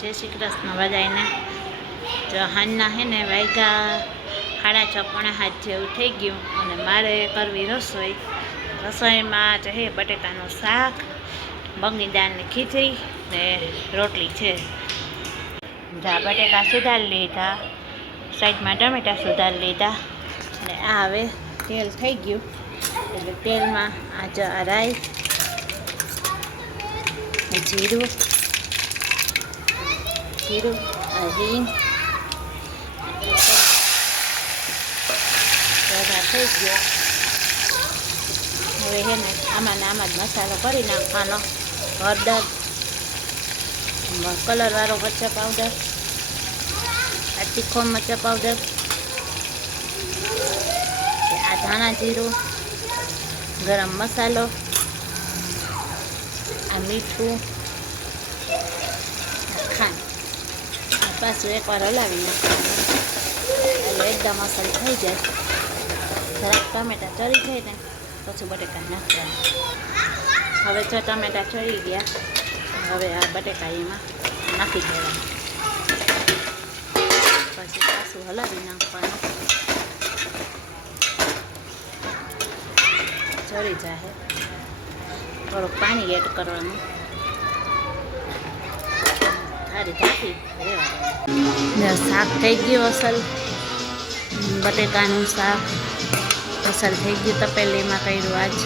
જય શ્રી કૃષ્ણ બધાને। જો હાંજના હે ને વાગ્યા 6:30 જેવું થઈ ગયું અને મારે કરવી રસોઈ। રસોઈમાં છે બટેટાનું શાક, મગની દાળની ખીચડી ને રોટલી છે। જા બટેટા સુધારી લીધા, સાઈડમાં ટમેટા સુધારી લીધા અને આ હવે તેલ થઈ ગયું એટલે તેલમાં આ રાઈ, જીરું, હિંગ બધા થઈ ગયો। હવે હે ને આમાં જ મસાલો કરી નાખવાનો। હળદર, કલરવાળો મરચાં પાવડર, આ તીખો મરચાં પાવડર, આ ધાણા જીરું, ગરમ મસાલો, આ મીઠું, ખાંડ, પાછું એકવાર હલાવી નાખવાનું એટલે એકદમ અસલ થઈ જાય। જરાક ટમેટા ચડી જાય ને પછી બટેકા નાખવાનું। હવે જો ટમેટા ચડી ગયા, હવે આ બટેકા એમાં નાખી દેવાનું, પછી પાછું હલાવી નાખવાનું, ચડી જાય થોડુંક પાણી એડ કરવાનું, સારી ઢાંકી રહેવાનું। શાક થઈ ગયું અસલ, બટેકાનું શાક અસલ થઈ ગયું, તપેલીમાં કર્યું આજ।